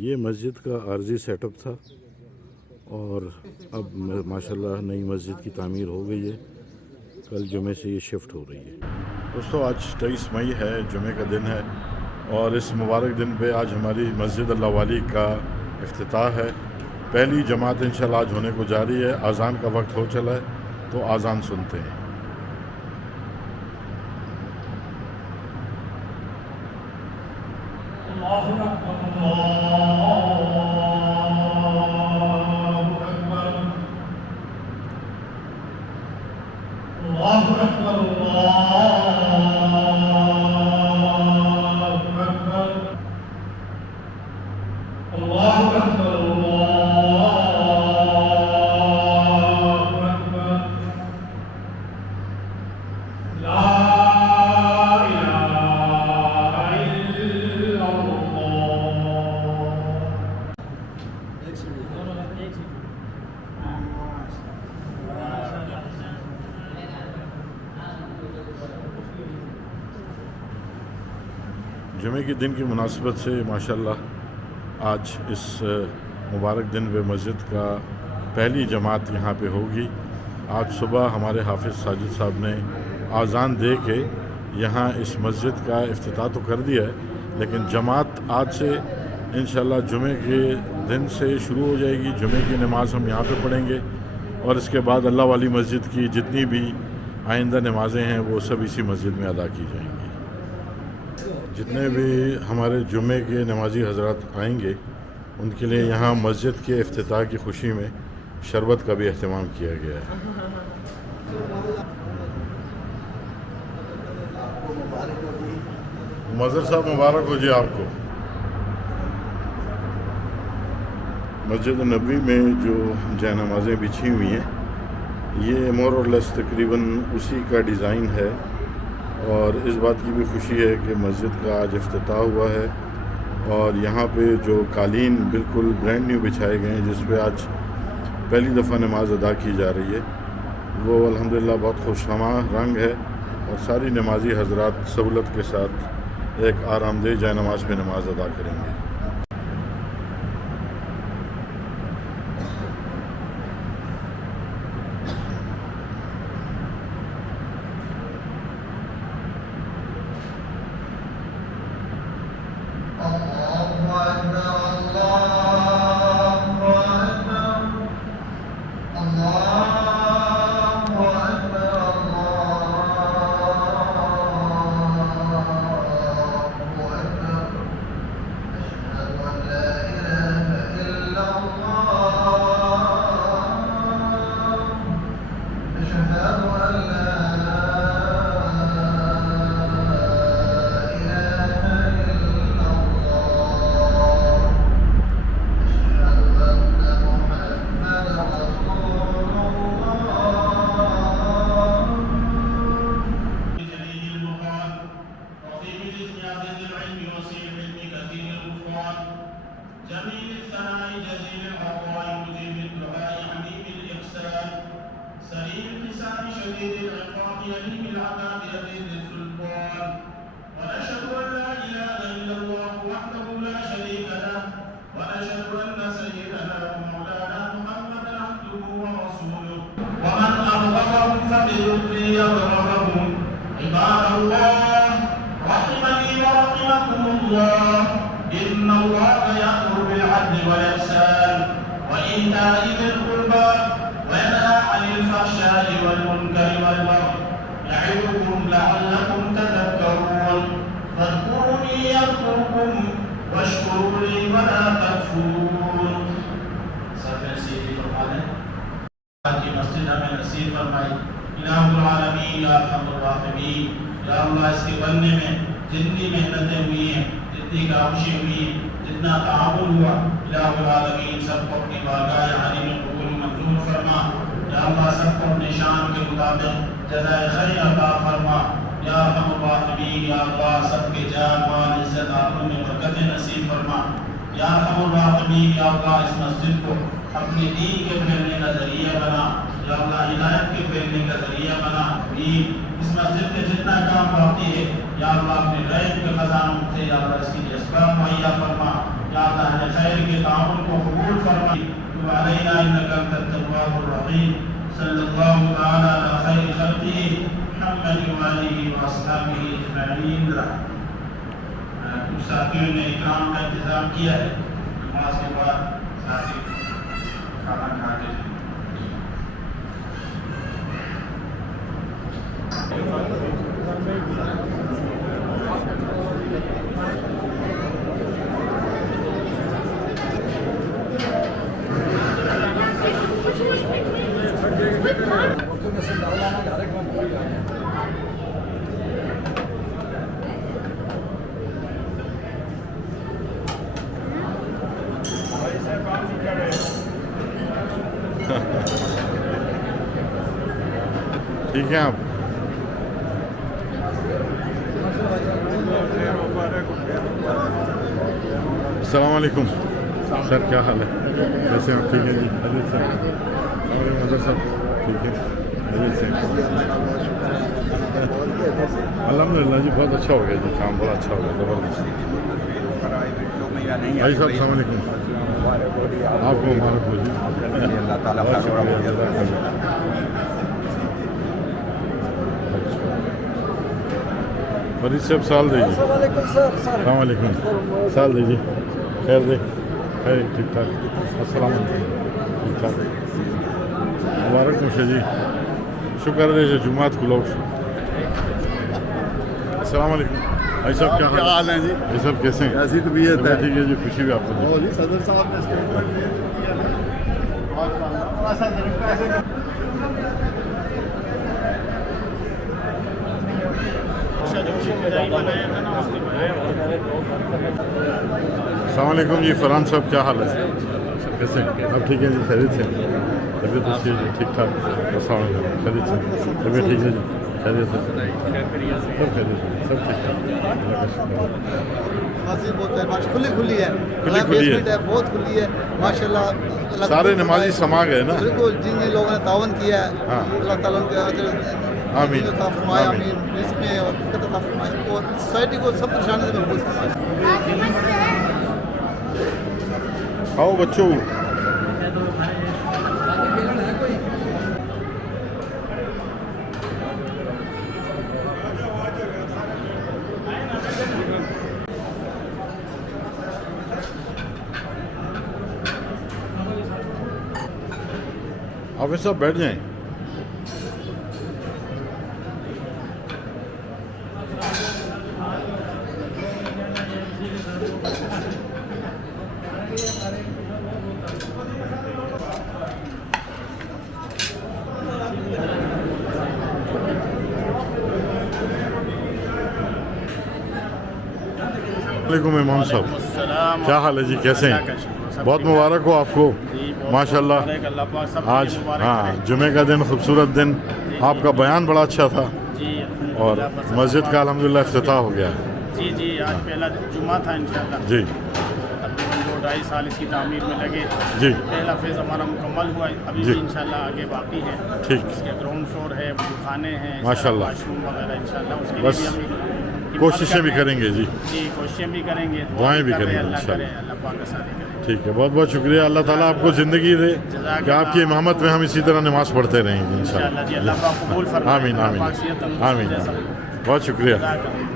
یہ مسجد کا عارضی سیٹ اپ تھا اور اب ماشاءاللہ نئی مسجد کی تعمیر ہو گئی ہے. کل جمعے سے یہ شفٹ ہو رہی ہے. دوستو آج 23 مئی ہے، جمعے کا دن ہے اور اس مبارک دن پہ آج ہماری مسجد اللہ والی کا افتتاح ہے. پہلی جماعت انشاءاللہ آج ہونے کو جاری ہے. اذان کا وقت ہو چلا ہے تو اذان سنتے ہیں. جمعے کے دن کی مناسبت سے ماشاءاللہ آج اس مبارک دن پہ مسجد کا پہلی جماعت یہاں پہ ہوگی. آج صبح ہمارے حافظ ساجد صاحب نے اذان دے کے یہاں اس مسجد کا افتتاح تو کر دیا ہے، لیکن جماعت آج سے انشاءاللہ جمعے کے دن سے شروع ہو جائے گی. جمعے کی نماز ہم یہاں پہ پڑھیں گے اور اس کے بعد اللہ والی مسجد کی جتنی بھی آئندہ نمازیں ہیں وہ سب اسی مسجد میں ادا کی جائیں گی. جتنے بھی ہمارے جمعے کے نمازی حضرات آئیں گے ان کے لیے یہاں مسجد کے افتتاح کی خوشی میں شربت کا بھی اہتمام کیا گیا ہے. مظہر صاحب مبارک ہو جی آپ کو. مسجد نبوی میں جو جے نمازیں بچھی ہوئی ہیں یہ مور اور لیس تقریباً اسی کا ڈیزائن ہے اور اس بات کی بھی خوشی ہے کہ مسجد کا آج افتتاح ہوا ہے اور یہاں پہ جو قالین بالکل برینڈ نیو بچھائے گئے ہیں جس پہ آج پہلی دفعہ نماز ادا کی جا رہی ہے وہ الحمدللہ بہت خوشنما رنگ ہے اور ساری نمازی حضرات سہولت کے ساتھ ایک آرام دہ جائے نماز پہ نماز ادا کریں گے. اس کے بننے میں جتنی محنتیں ہوئی ہیں، جتنی کاوشیں ہوئی ہیں، جتنا تعاون ہوا، الہ العالمین سب کو اپنی بارگاہ عالی میں قبول منظور فرما. یا اللہ سب کو اپنے شان کے مطابق جزائے خیر عطا فرما. یا ارحم الراحمین یا اللہ سب کے جان مال عزت آبرو میں برکت نصیب فرما. یا ارحم الراحمین یا اللہ اس مسجد کو اپنے دین کے پھیلنے کا ذریعہ بنا. یا اللہ ہدایت کے پھیلنے کا ذریعہ بنا. اس مسجد میں جتنا کام باقی ہے یا اللہ اپنے غیب کے خزانوں سے یا اللہ اس کی اسباب مہیا فرما. या अल्लाह ने खैर के ताउन को कबूल फरमाई तू अलैना इन्नका अंतत तव्वाबुर रहीम सल्लल्लाहु तआला अला खैर खल्क़िही मुहम्मद व आलिहि व अस्हाबिही अजमईन। कुछ साथियों ने इकराम का इंतजाम किया है, नमाज के बाद साथी खाना खा के ठीक है आप। अस्सलाम वालेकुम सर, क्या हाल है? कैसे हैं आप? ठीक है जी, खैरियत से? मज़र साहब ठीक है, खैरियत से? अल्हम्दुलिल्लाह जी, बहुत अच्छा हो गया जी, काम बड़ा अच्छा हो गया, ज़बरदस्त। भाई साहब अस्सलाम वालेकुम, आपको मुबारक हो जी। अल्लाह ताला का फरीद साहब साल दीजिए। अस्सलाम वालेकुम, साल दीजिए, खैर दे, खैर ठीक ठाक। अस्सलाम वालेकुम, ठीक ठाक, मुबारक मुझे जी, शुक्र है जुमात को लोग। अस्सलाम वालेकुम भाई साहब, क्या हाल है जी? ये सब कैसे हैं? ऐसी तबीयत है। ठीक है जी, खुशी भी आपको दी। जी सदर साहब ने स्टेटमेंट दिया। अस्सलाम वालेकुम जी, फरहान साहब क्या हाल है? कैसे हैं? अब ठीक है जी, खैरियत से? तबीयत अच्छी है जी, ठीक ठाक। अस्सलाम वालेकुम, खैरियत से? तबीयत ठीक है जी, खैरियत से? सब खैरियत से, सब ठीक ठाक, अल्लाह का शुक्र है। मस्जिद बहुत है, खुली खुली है, खुली खुली है, बहुत खुली है माशाल्लाह। सारे नमाजी समा गए ना। बिल्कुल, जिन जिन लोगों ने तावन किया है, हाँ। अल्लाह ताला उनके अजर आमीन, अता फरमाए, आमीन। आमीन। रिज़्क़ में और बरकत अता फरमाए और सोसाइटी को सब परेशानी से महफूज फरमाए। आओ बच्चों, आप सब बैठ जाएं। वालेकुम इमाम साहब, क्या हाल है जी, कैसे हैं? बहुत मुबारक हो आपको माशाल्लाह। आज हाँ, जुमे का दिन, खूबसूरत दिन, आपका बयान बड़ा अच्छा था और मस्जिद का अल्हम्दुलिल्लाह इफ्तिताह हो गया। जी जी, आज पहला जुमा था इंशाल्लाह। जी, तकरीबन 2-2.5 साल इसकी तामीर में लगे। जी, पहला फेज़ हमारा मुकम्मल हुआ, अभी जी। भी इंशाल्लाह आगे बाकी है। ठीक, इसके ग्राउंड फ्लोर है, खाने हैं माशाल्लाह। वाशरूम वगैरह, इंशाल्लाह उसके बस लिए भी हम कोशिशें भी करेंगे जी, जी, कोशिशें भी करेंगे, दुआएं भी कर रहे हैं, करेंगे अल्लाह करे, इंशाल्लाह। अल्लाह पाक आसानी करे। ठीक है, बहुत बहुत शुक्रिया। अल्लाह ताला आपको ज़िंदगी दे कि आपकी इमामत में हम इसी तरह नमाज़ पढ़ते रहेंगे इंशाल्लाह जी, अल्लाह इंशाल्लाह। पाक कबूल फरमाए, आमीन, अल्लाह आमीन, पाक सेहत तंदुरुस्ती आमीन, दे आमीन। सबको। बहुत शुक्रिया। जज़ाकल्लाह।